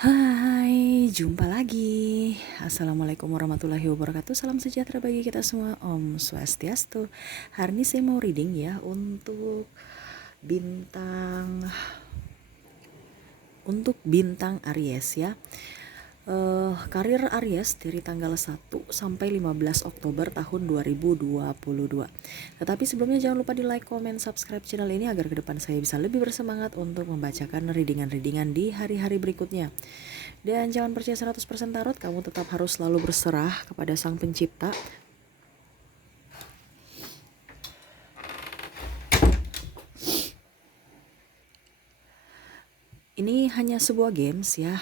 Hai, jumpa lagi. Assalamualaikum warahmatullahi wabarakatuh. Salam sejahtera bagi kita semua. Om Swastiastu. Hari ini saya mau reading ya bintang untuk bintang Aries ya. Karir Aries dari tanggal 1 sampai 15 Oktober tahun 2022. Tetapi sebelumnya jangan lupa di like, comment, subscribe channel ini agar ke depan saya bisa lebih bersemangat untuk membacakan readingan-readingan di hari-hari berikutnya. Dan jangan percaya 100% tarot, kamu tetap harus selalu berserah kepada Sang Pencipta. Ini hanya sebuah games ya.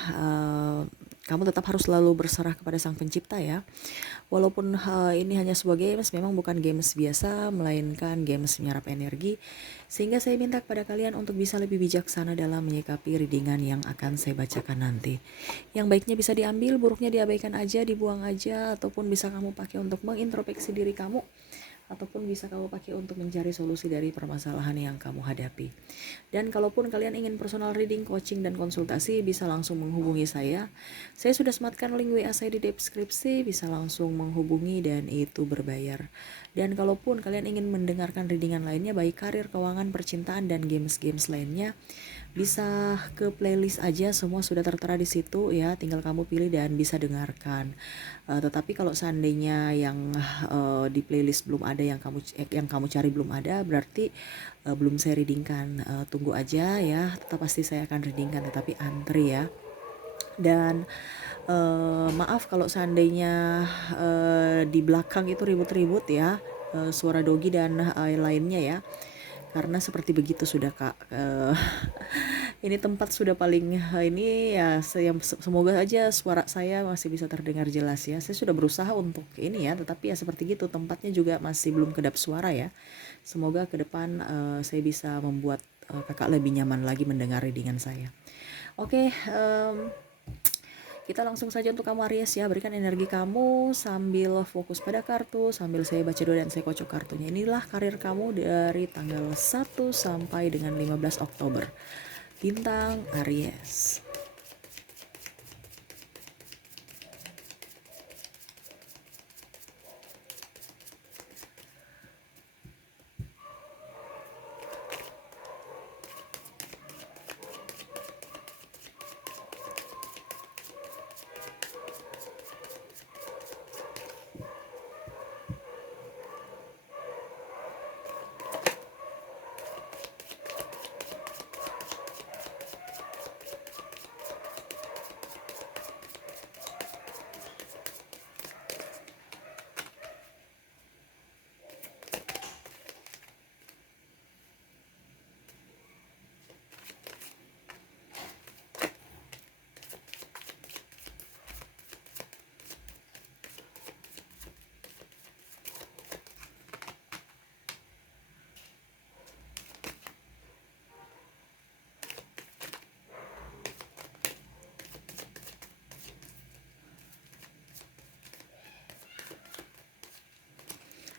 Kamu tetap harus selalu berserah kepada Sang Pencipta ya. Walaupun ini hanya sebuah games, memang bukan games biasa, melainkan games menyerap energi. Sehingga saya minta kepada kalian untuk bisa lebih bijaksana dalam menyikapi readingan yang akan saya bacakan nanti. Yang baiknya bisa diambil, buruknya diabaikan aja, dibuang aja, ataupun bisa kamu pakai untuk mengintrospeksi diri kamu, ataupun bisa kamu pakai untuk mencari solusi dari permasalahan yang kamu hadapi. Dan kalaupun kalian ingin personal reading, coaching, dan konsultasi, bisa langsung menghubungi saya. Saya sudah sematkan link WA saya di deskripsi, bisa langsung menghubungi dan itu berbayar. Dan kalaupun kalian ingin mendengarkan readingan lainnya, baik karir, keuangan, percintaan, dan games-games lainnya, bisa ke playlist aja, semua sudah tertera di situ ya, tinggal kamu pilih dan bisa dengarkan. Tetapi kalau seandainya yang di playlist belum ada, yang kamu cari belum ada, berarti belum saya readingkan. Tunggu aja ya, tetap pasti saya akan readingkan, tetapi antri ya. Dan maaf kalau seandainya di belakang itu ribut-ribut ya, suara dogi dan lainnya ya, karena seperti begitu sudah Kak. Ini tempat sudah paling ini ya, semoga aja suara saya masih bisa terdengar jelas ya. Saya sudah berusaha untuk ini ya, tetapi ya seperti gitu, tempatnya juga masih belum kedap suara ya. Semoga ke depan saya bisa membuat kakak lebih nyaman lagi mendengar readingan saya. Oke, kita langsung saja untuk kamu Aries ya. Berikan energi kamu sambil fokus pada kartu, sambil saya baca doa dan saya kocok kartunya. Inilah karir kamu dari tanggal 1 sampai dengan 15 Oktober. Bintang Aries.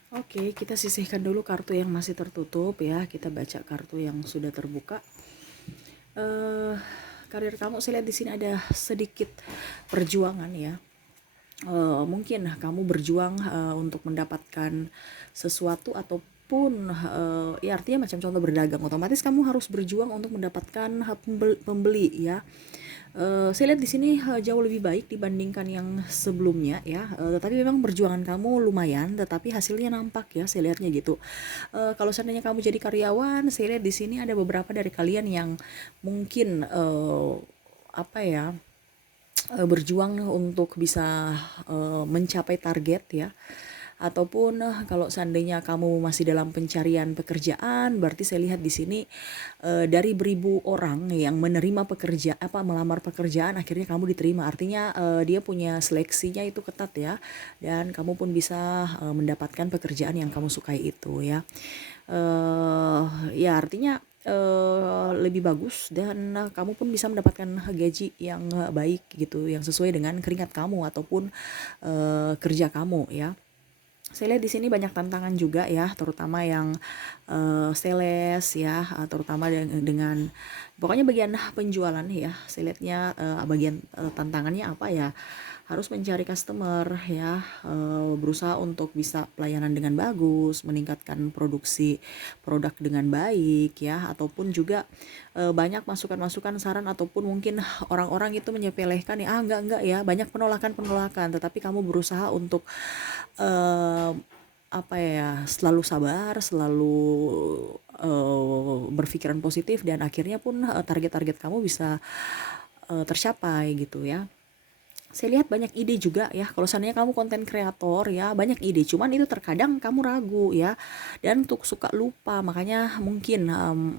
Oke, kita sisihkan dulu kartu yang masih tertutup ya. Kita baca kartu yang sudah terbuka. Karir kamu, saya lihat di sini ada sedikit perjuangan ya. Mungkin kamu berjuang untuk mendapatkan sesuatu, ataupun ya artinya macam contoh berdagang, otomatis kamu harus berjuang untuk mendapatkan pembeli ya. Saya lihat di sini jauh lebih baik dibandingkan yang sebelumnya ya. Tetapi memang perjuangan kamu lumayan, tetapi hasilnya nampak ya. Saya lihatnya gitu. Kalau seandainya kamu jadi karyawan, saya lihat di sini ada beberapa dari kalian yang mungkin apa ya, berjuang untuk bisa mencapai target ya. Ataupun kalau seandainya kamu masih dalam pencarian pekerjaan, berarti saya lihat di sini dari beribu orang yang menerima melamar pekerjaan, akhirnya kamu diterima. Artinya dia punya seleksinya itu ketat ya, dan kamu pun bisa mendapatkan pekerjaan yang kamu sukai itu ya. Ya artinya lebih bagus, dan kamu pun bisa mendapatkan gaji yang baik gitu, yang sesuai dengan keringat kamu ataupun kerja kamu ya. Saya lihat di sini banyak tantangan juga ya, terutama yang sales ya, terutama dengan Pokoknya bagian penjualan ya, saya lihatnya bagian tantangannya apa ya? Harus mencari customer ya, berusaha untuk bisa pelayanan dengan bagus, meningkatkan produksi produk dengan baik ya, ataupun juga banyak masukan-masukan, saran, ataupun mungkin orang-orang itu menyepelekan ya, enggak ya, banyak penolakan-penolakan, tetapi kamu berusaha untuk eh, apa ya, selalu sabar, selalu berpikiran positif, dan akhirnya pun target-target kamu bisa tercapai gitu ya. Saya lihat banyak ide juga ya, kalau seandainya kamu konten kreator ya, banyak ide, cuman itu terkadang kamu ragu ya, dan untuk suka lupa. Makanya mungkin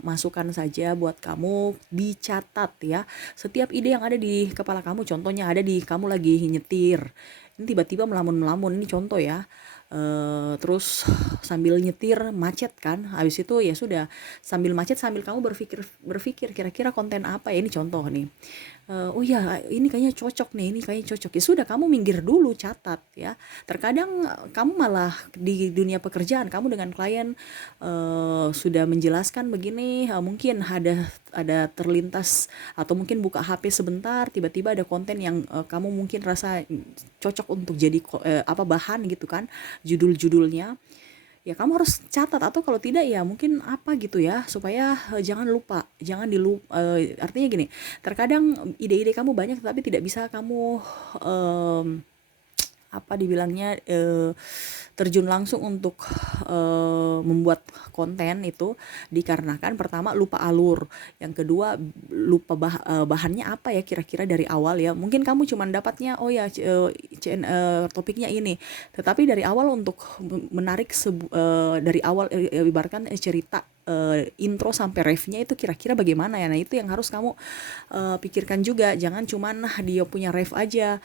masukan saja buat kamu, dicatat ya setiap ide yang ada di kepala kamu. Contohnya ada di kamu lagi nyetir, ini tiba-tiba melamun-melamun, ini contoh ya. Terus sambil nyetir macet kan, habis itu ya sudah, sambil macet sambil kamu berpikir berpikir kira-kira konten apa ya, ini contoh nih. Oh ya, ini kayaknya cocok nih, ini kayaknya cocok. Ya sudah, kamu minggir dulu, catat ya. Terkadang kamu malah di dunia pekerjaan, kamu dengan klien sudah menjelaskan begini, mungkin ada terlintas atau mungkin buka HP sebentar, tiba-tiba ada konten yang kamu mungkin rasa cocok untuk jadi apa, bahan gitu kan, judul-judulnya. Ya kamu harus catat, atau kalau tidak ya mungkin apa gitu ya, supaya jangan lupa, jangan artinya gini, terkadang ide-ide kamu banyak tapi tidak bisa kamu apa dibilangnya, terjun langsung untuk membuat konten itu, dikarenakan pertama lupa alur, yang kedua lupa bahannya apa ya kira-kira dari awal ya. Mungkin kamu cuman dapatnya oh ya topiknya ini, tetapi dari awal untuk menarik dari awal, ibaratkan cerita intro sampai refnya itu kira-kira bagaimana ya. Nah itu yang harus kamu pikirkan juga, jangan cuman dia punya ref aja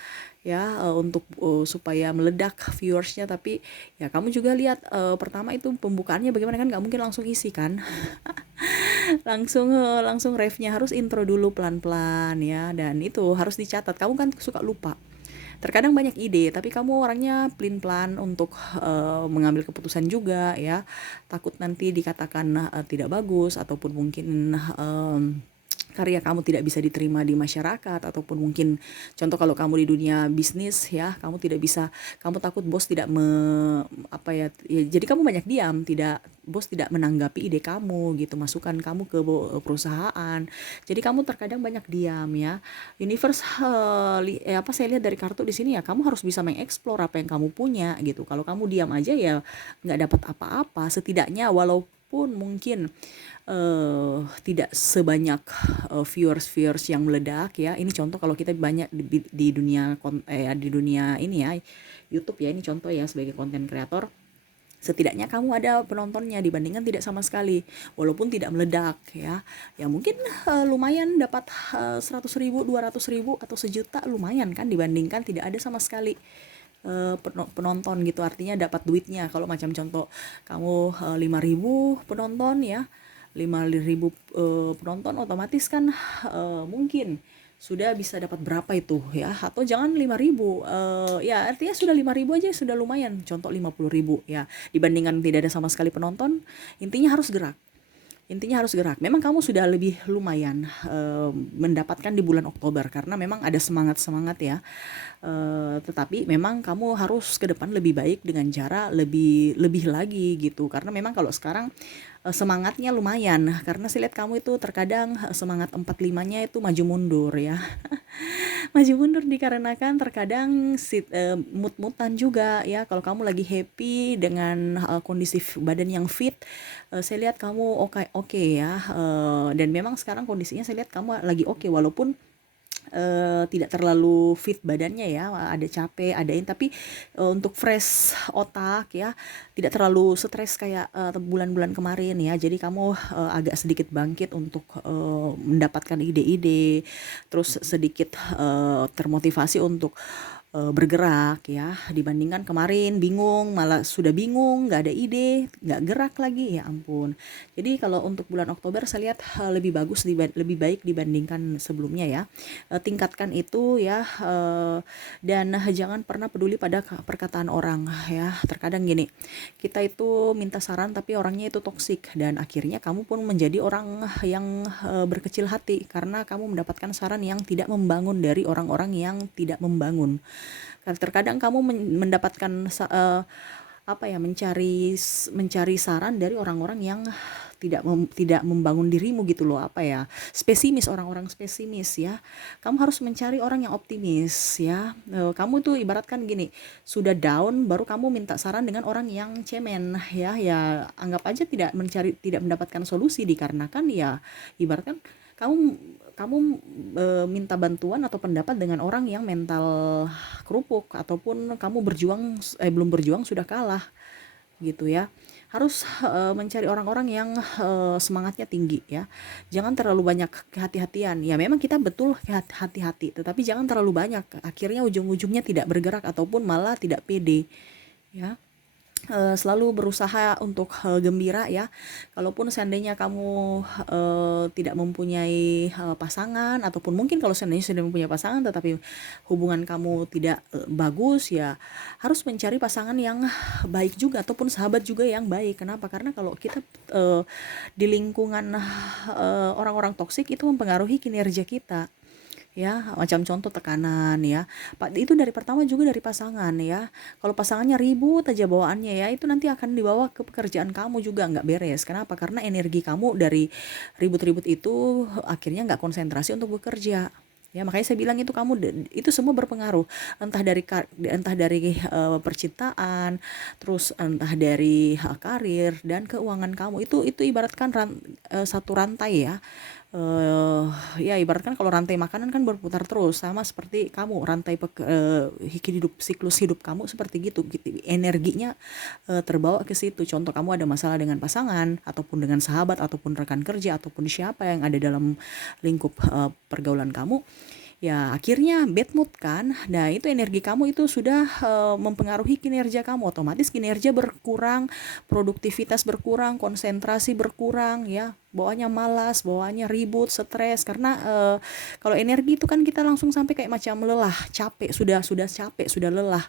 ya, untuk supaya meledak viewersnya, tapi ya kamu juga lihat pertama itu pembukaannya bagaimana, kan nggak mungkin langsung isi kan. Langsung refnya, harus intro dulu pelan-pelan ya, dan itu harus dicatat. Kamu kan suka lupa, terkadang banyak ide tapi kamu orangnya pelin-pelan untuk mengambil keputusan juga ya, takut nanti dikatakan tidak bagus, ataupun mungkin karya kamu tidak bisa diterima di masyarakat, ataupun mungkin contoh kalau kamu di dunia bisnis ya, kamu tidak bisa, kamu takut bos tidak apa ya, jadi kamu banyak diam, tidak, bos tidak menanggapi ide kamu gitu, masukan kamu ke perusahaan, jadi kamu terkadang banyak diam ya. Universe apa saya lihat dari kartu di sini ya, kamu harus bisa mengeksplor apa yang kamu punya gitu. Kalau kamu diam aja ya nggak dapat apa-apa, setidaknya walaupun mungkin tidak sebanyak viewers yang meledak ya. Ini contoh kalau kita banyak di dunia di dunia ini ya, YouTube ya, ini contoh ya sebagai konten kreator. Setidaknya kamu ada penontonnya dibandingkan tidak sama sekali, walaupun tidak meledak ya. Ya mungkin lumayan dapat 100.000, 200.000, atau sejuta, lumayan kan dibandingkan tidak ada sama sekali penonton gitu. Artinya dapat duitnya. Kalau macam contoh kamu 5.000 penonton ya, 5.000 penonton, otomatis kan mungkin sudah bisa dapat berapa itu ya, atau jangan 5.000, ya artinya sudah 5.000 aja sudah lumayan, contoh 50.000 ya, dibandingkan tidak ada sama sekali penonton. Intinya harus gerak. Memang kamu sudah lebih lumayan mendapatkan di bulan Oktober, karena memang ada semangat ya. Tetapi memang kamu harus ke depan lebih baik dengan cara lebih lebih lagi gitu, karena memang kalau sekarang semangatnya lumayan, karena saya lihat kamu itu terkadang semangat 45-nya itu maju mundur ya. Maju mundur dikarenakan terkadang mood-moodan juga ya. Kalau kamu lagi happy dengan kondisi badan yang fit, saya lihat kamu oke ya, dan memang sekarang kondisinya saya lihat kamu lagi oke, walaupun tidak terlalu fit badannya ya, ada capek, ada ini, tapi untuk fresh otak ya, tidak terlalu stres kayak bulan-bulan kemarin ya. Jadi kamu agak sedikit bangkit untuk mendapatkan ide-ide, terus sedikit termotivasi untuk bergerak ya, dibandingkan kemarin bingung, malah sudah bingung, nggak ada ide, nggak gerak lagi, ya ampun. Jadi kalau untuk bulan Oktober saya lihat lebih bagus, lebih baik dibandingkan sebelumnya ya. Tingkatkan itu ya, dan jangan pernah peduli pada perkataan orang ya. Terkadang gini, kita itu minta saran tapi orangnya itu toksik, dan akhirnya kamu pun menjadi orang yang berkecil hati karena kamu mendapatkan saran yang tidak membangun dari orang-orang yang tidak membangun. Karena terkadang kamu mendapatkan apa ya, mencari saran dari orang-orang yang tidak membangun dirimu gitu loh, apa ya, spesimis, orang-orang spesimis ya. Kamu harus mencari orang yang optimis ya. Kamu tuh ibaratkan gini, sudah down baru kamu minta saran dengan orang yang cemen ya, ya anggap aja tidak mendapatkan solusi, dikarenakan ya ibaratkan kamu kamu minta bantuan atau pendapat dengan orang yang mental kerupuk, ataupun kamu belum berjuang sudah kalah gitu ya. Harus mencari orang-orang yang semangatnya tinggi ya. Jangan terlalu banyak kehati-hatian. Ya memang kita betul hati-hati, tetapi jangan terlalu banyak. Akhirnya ujung-ujungnya tidak bergerak ataupun malah tidak pede ya. Selalu berusaha untuk gembira ya. Kalaupun seandainya kamu tidak mempunyai pasangan, ataupun mungkin kalau seandainya sudah mempunyai pasangan tetapi hubungan kamu tidak bagus ya, harus mencari pasangan yang baik juga, ataupun sahabat juga yang baik. Kenapa? Karena kalau kita di lingkungan orang-orang toksik, itu mempengaruhi kinerja kita ya. Macam contoh tekanan ya, Pak, itu dari pertama juga dari pasangan ya. Kalau pasangannya ribut aja bawaannya ya, itu nanti akan dibawa ke pekerjaan kamu juga nggak beres. Kenapa? Karena energi kamu dari ribut-ribut itu akhirnya nggak konsentrasi untuk bekerja ya. Makanya saya bilang itu itu semua berpengaruh, entah dari percintaan, terus entah dari karir dan keuangan kamu. Itu ibaratkan satu rantai ya. eh Ya ibaratkan kalau rantai makanan kan berputar terus, sama seperti kamu, rantai siklus hidup kamu seperti gitu, energinya terbawa ke situ. Contoh, kamu ada masalah dengan pasangan, ataupun dengan sahabat, ataupun rekan kerja, ataupun siapa yang ada dalam lingkup pergaulan kamu, ya akhirnya bad mood kan. Nah itu energi kamu itu sudah mempengaruhi kinerja kamu, otomatis kinerja berkurang, produktivitas berkurang, konsentrasi berkurang ya, bawaannya malas, bawaannya ribut, stres. Karena kalau energi itu kan kita langsung sampai kayak macam lelah, capek, sudah capek, sudah lelah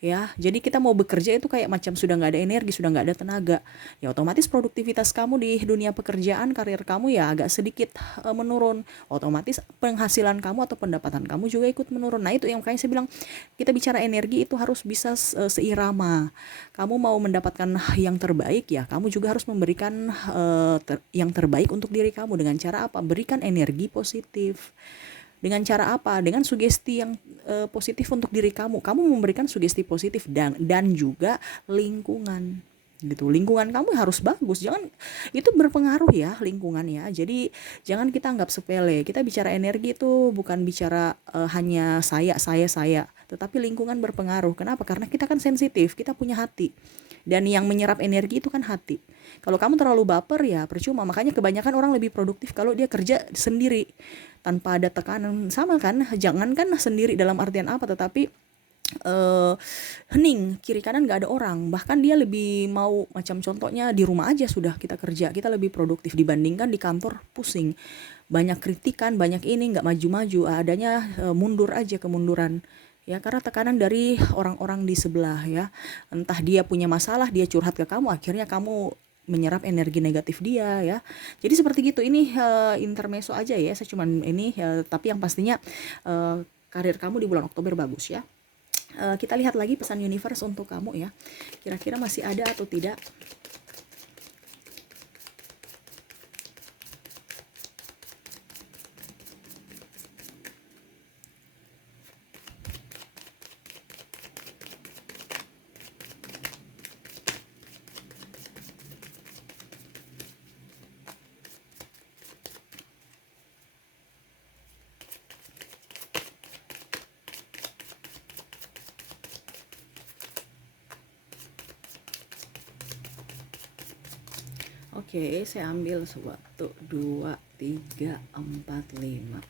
ya. Jadi kita mau bekerja itu kayak macam sudah nggak ada energi, sudah nggak ada tenaga, ya otomatis produktivitas kamu di dunia pekerjaan, karir kamu ya agak sedikit menurun. Otomatis penghasilan kamu atau pendapatan kamu juga ikut menurun. Nah itu yang makanya saya bilang, kita bicara energi itu harus bisa seirama. Kamu mau mendapatkan yang terbaik ya, kamu juga harus memberikan yang terbaik untuk diri kamu. Dengan cara apa? Berikan energi positif. Dengan cara apa? Dengan sugesti yang positif untuk diri kamu. Kamu memberikan sugesti positif, dan juga lingkungan gitu. Lingkungan kamu harus bagus. Jangan, itu berpengaruh ya lingkungan ya. Jadi jangan kita anggap sepele. Kita bicara energi itu bukan bicara hanya saya, tetapi lingkungan berpengaruh. Kenapa? Karena kita kan sensitif, kita punya hati. Dan yang menyerap energi itu kan hati. Kalau kamu terlalu baper ya percuma. Makanya kebanyakan orang lebih produktif kalau dia kerja sendiri tanpa ada tekanan. Sama kan, jangan kan sendiri dalam artian apa, tetapi hening, kiri kanan gak ada orang, bahkan dia lebih mau, macam contohnya di rumah aja sudah kita kerja, kita lebih produktif dibandingkan di kantor. Pusing, banyak kritikan, banyak ini, nggak maju-maju, adanya mundur aja, kemunduran ya, karena tekanan dari orang-orang di sebelah ya. Entah dia punya masalah, dia curhat ke kamu, akhirnya kamu menyerap energi negatif dia ya. Jadi seperti gitu. Ini intermezzo aja ya, saya cuman ini tapi yang pastinya karir kamu di bulan Oktober bagus ya. Kita lihat lagi pesan universe untuk kamu ya, kira-kira masih ada atau tidak. Oke, saya ambil 1, 2, 3, 4, 5.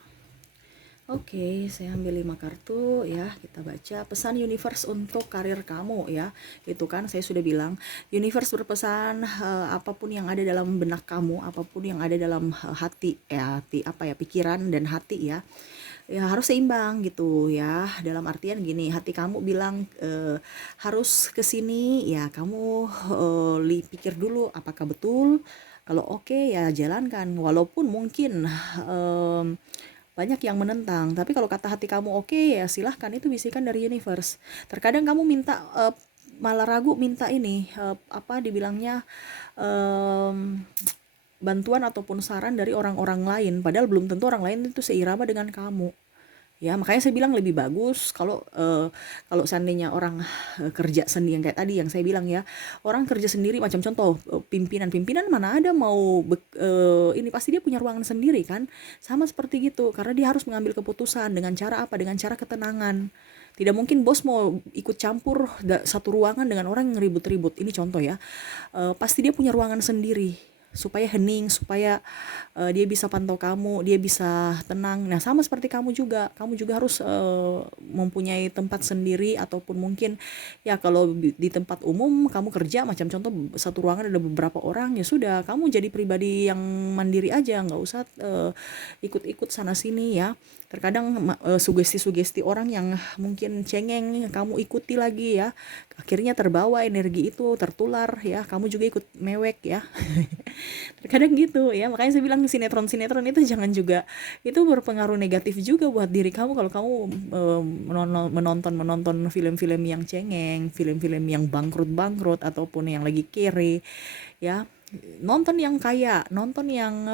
Oke, saya ambil 5 kartu ya, kita baca pesan universe untuk karir kamu ya. Itu kan saya sudah bilang, universe berpesan apapun yang ada dalam benak kamu, apapun yang ada dalam hati ya, pikiran dan hati ya. Ya harus seimbang gitu ya. Dalam artian gini, hati kamu bilang harus ke sini ya, kamu pikir dulu apakah betul. Kalau oke ya jalankan, walaupun mungkin banyak yang menentang. Tapi kalau kata hati kamu oke ya silahkan, itu bisikan dari universe. Terkadang kamu minta malah ragu minta ini apa dibilangnya bantuan ataupun saran dari orang-orang lain, padahal belum tentu orang lain itu seirama dengan kamu. Ya, makanya saya bilang lebih bagus kalau seandainya orang kerja sendiri yang kayak tadi yang saya bilang ya, orang kerja sendiri macam contoh pimpinan mana ada mau ini pasti dia punya ruangan sendiri kan, sama seperti gitu karena dia harus mengambil keputusan dengan cara apa, dengan cara ketenangan. Tidak mungkin bos mau ikut campur satu ruangan dengan orang yang ribut-ribut, ini contoh ya. Pasti dia punya ruangan sendiri supaya hening, supaya dia bisa pantau kamu, dia bisa tenang. Nah, sama seperti kamu juga harus mempunyai tempat sendiri ataupun mungkin ya kalau di tempat umum kamu kerja macam contoh satu ruangan ada beberapa orang, ya sudah kamu jadi pribadi yang mandiri aja, nggak usah ikut-ikut sana sini ya. Terkadang sugesti-sugesti orang yang mungkin cengeng kamu ikuti lagi ya, akhirnya terbawa energi itu, tertular ya, kamu juga ikut mewek ya. Terkadang gitu ya, makanya saya bilang sinetron-sinetron itu jangan juga, itu berpengaruh negatif juga buat diri kamu kalau kamu menonton film-film yang cengeng, film-film yang bangkrut-bangkrut ataupun yang lagi kere ya. Nonton yang kaya, nonton yang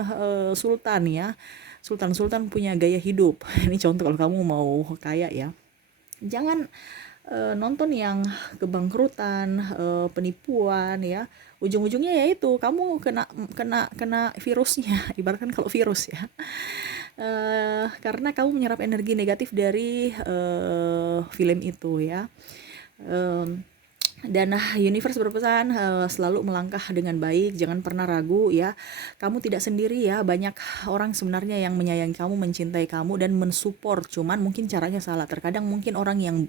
sultan ya, sultan-sultan punya gaya hidup. Ini contoh kalau kamu mau kaya ya, jangan nonton yang kebangkrutan, penipuan ya. Ujung-ujungnya ya itu kamu kena kena kena virusnya, ibaratkan kalau virus ya. Karena kamu menyerap energi negatif dari film itu ya. Dan universe berpesan selalu melangkah dengan baik, jangan pernah ragu ya. Kamu tidak sendiri ya, banyak orang sebenarnya yang menyayangi kamu, mencintai kamu dan mensupport, cuman mungkin caranya salah. Terkadang mungkin orang yang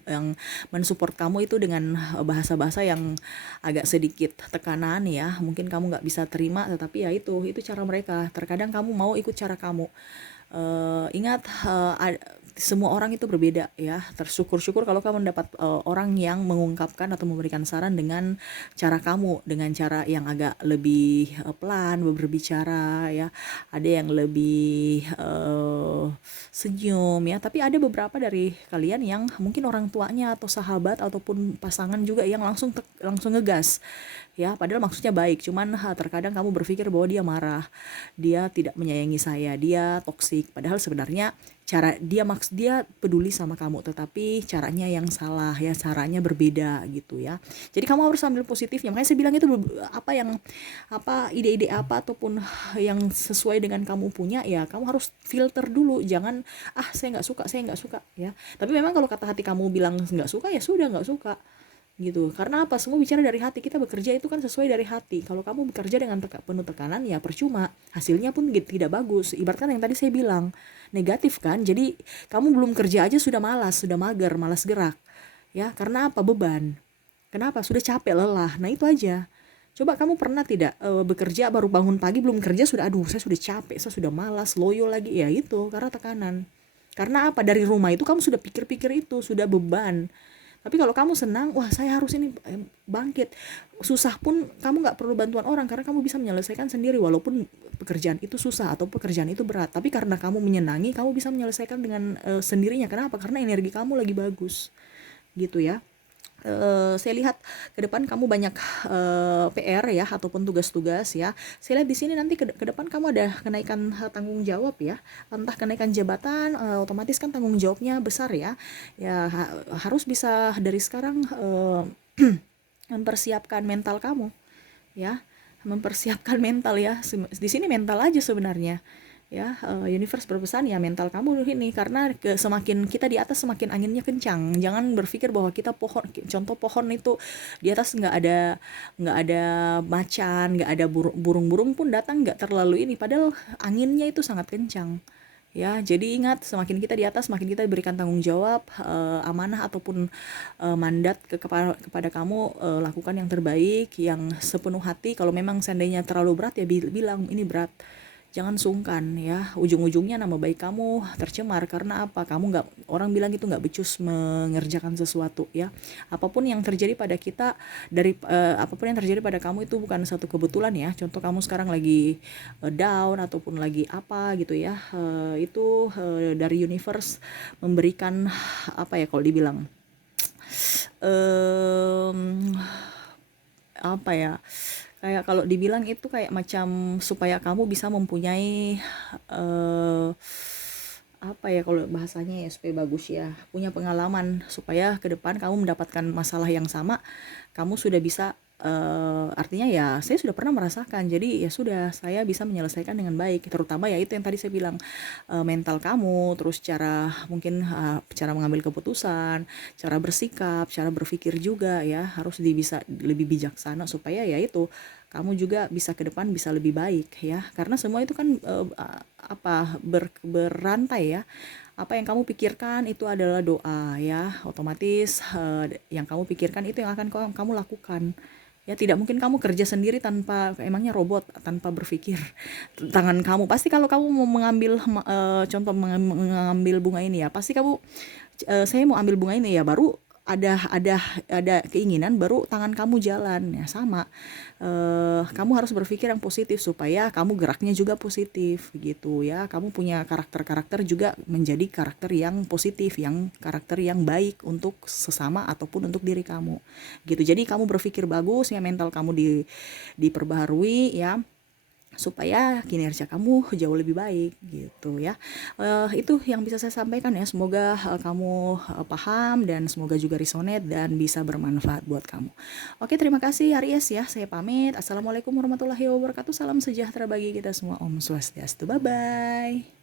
mensupport kamu itu dengan bahasa-bahasa yang agak sedikit tekanan ya, mungkin kamu nggak bisa terima, tetapi ya itu cara mereka. Terkadang kamu mau ikut cara kamu. Ingat semua orang itu berbeda ya. Tersyukur-syukur kalau kamu mendapat orang yang mengungkapkan atau memberikan saran dengan cara kamu, dengan cara yang agak lebih pelan berbicara ya. Ada yang lebih senyum ya. Tapi ada beberapa dari kalian yang mungkin orang tuanya atau sahabat ataupun pasangan juga yang langsung ngegas ya. Padahal maksudnya baik, cuman terkadang kamu berpikir bahwa dia marah, dia tidak menyayangi saya, dia toksik. Padahal sebenarnya cara dia peduli sama kamu, tetapi caranya yang salah ya, caranya berbeda gitu ya. Jadi kamu harus ambil positifnya. Makanya saya bilang itu ide-ide apa ataupun yang sesuai dengan kamu punya ya, kamu harus filter dulu. Jangan saya nggak suka ya. Tapi memang kalau kata hati kamu bilang nggak suka ya sudah nggak suka gitu. Karena apa, semua bicara dari hati, kita bekerja itu kan sesuai dari hati. Kalau kamu bekerja dengan penuh tekanan ya percuma, hasilnya pun tidak bagus. Ibaratkan yang tadi saya bilang negatif kan, jadi kamu belum kerja aja sudah malas, sudah mager, malas gerak ya. Karena apa, beban, kenapa, sudah capek, lelah. Nah itu aja. Coba kamu pernah tidak bekerja baru bangun pagi, belum kerja sudah aduh saya sudah capek, saya sudah malas, loyo lagi ya. Itu karena tekanan. Karena apa, dari rumah itu kamu sudah pikir-pikir, itu sudah beban. Tapi kalau kamu senang, wah saya harus ini bangkit. Susah pun kamu nggak perlu bantuan orang karena kamu bisa menyelesaikan sendiri, walaupun pekerjaan itu susah atau pekerjaan itu berat. Tapi karena kamu menyenangi, kamu bisa menyelesaikan dengan sendirinya. Kenapa? Karena energi kamu lagi bagus, gitu ya. Saya lihat ke depan kamu banyak PR ya ataupun tugas-tugas ya. Saya lihat di sini nanti ke depan kamu ada kenaikan tanggung jawab ya. Entah kenaikan jabatan, otomatis kan tanggung jawabnya besar ya. Ya harus bisa dari sekarang mempersiapkan mental kamu ya. Mempersiapkan mental ya. Di sini mental aja sebenarnya. Ya, universe berpesan ya mental kamu dulu ini, karena semakin kita di atas semakin anginnya kencang. Jangan berpikir bahwa kita pohon, contoh pohon itu di atas nggak ada macan, nggak ada burung-burung pun datang nggak terlalu ini, padahal anginnya itu sangat kencang ya. Jadi ingat, semakin kita di atas, semakin kita diberikan tanggung jawab, amanah ataupun mandat kepada kamu, lakukan yang terbaik, yang sepenuh hati. Kalau memang seandainya terlalu berat ya bilang ini berat. Jangan sungkan ya, ujung-ujungnya nama baik kamu tercemar karena apa? Kamu nggak, orang bilang itu nggak becus mengerjakan sesuatu ya. Apapun yang terjadi pada kita apapun yang terjadi pada kamu itu bukan satu kebetulan ya. Contoh kamu sekarang lagi down ataupun lagi apa gitu ya, itu dari universe memberikan apa ya kalau dibilang, em, apa ya, kayak kalau dibilang itu kayak macam supaya kamu bisa mempunyai eh apa ya kalau bahasanya ya supaya bagus ya, punya pengalaman supaya ke depan kamu mendapatkan masalah yang sama, kamu sudah bisa, artinya ya saya sudah pernah merasakan, jadi ya sudah saya bisa menyelesaikan dengan baik. Terutama ya itu yang tadi saya bilang, mental kamu, terus cara mungkin, cara mengambil keputusan, cara bersikap, cara berpikir juga ya harus bisa lebih bijaksana supaya ya itu kamu juga bisa ke depan bisa lebih baik ya. Karena semua itu kan berantai ya. Apa yang kamu pikirkan itu adalah doa ya. Otomatis yang kamu pikirkan itu yang akan kamu lakukan. Ya tidak mungkin kamu kerja sendiri tanpa, emangnya robot tanpa berpikir. Tangan kamu pasti kalau kamu mau mengambil contoh mengambil bunga ini ya, pasti kamu, saya mau ambil bunga ini ya, baru ada keinginan baru tangan kamu jalan ya. Sama, kamu harus berpikir yang positif supaya kamu geraknya juga positif gitu ya. Kamu punya karakter juga menjadi karakter yang positif, yang karakter yang baik untuk sesama ataupun untuk diri kamu gitu. Jadi kamu berpikir bagus ya, mental kamu diperbaharui ya, supaya kinerja kamu jauh lebih baik gitu ya. Itu yang bisa saya sampaikan ya. Semoga kamu paham dan semoga juga resonate dan bisa bermanfaat buat kamu. Oke, terima kasih Aries ya. Saya pamit. Assalamualaikum warahmatullahi wabarakatuh. Salam sejahtera bagi kita semua. Om Swastiastu. Bye bye.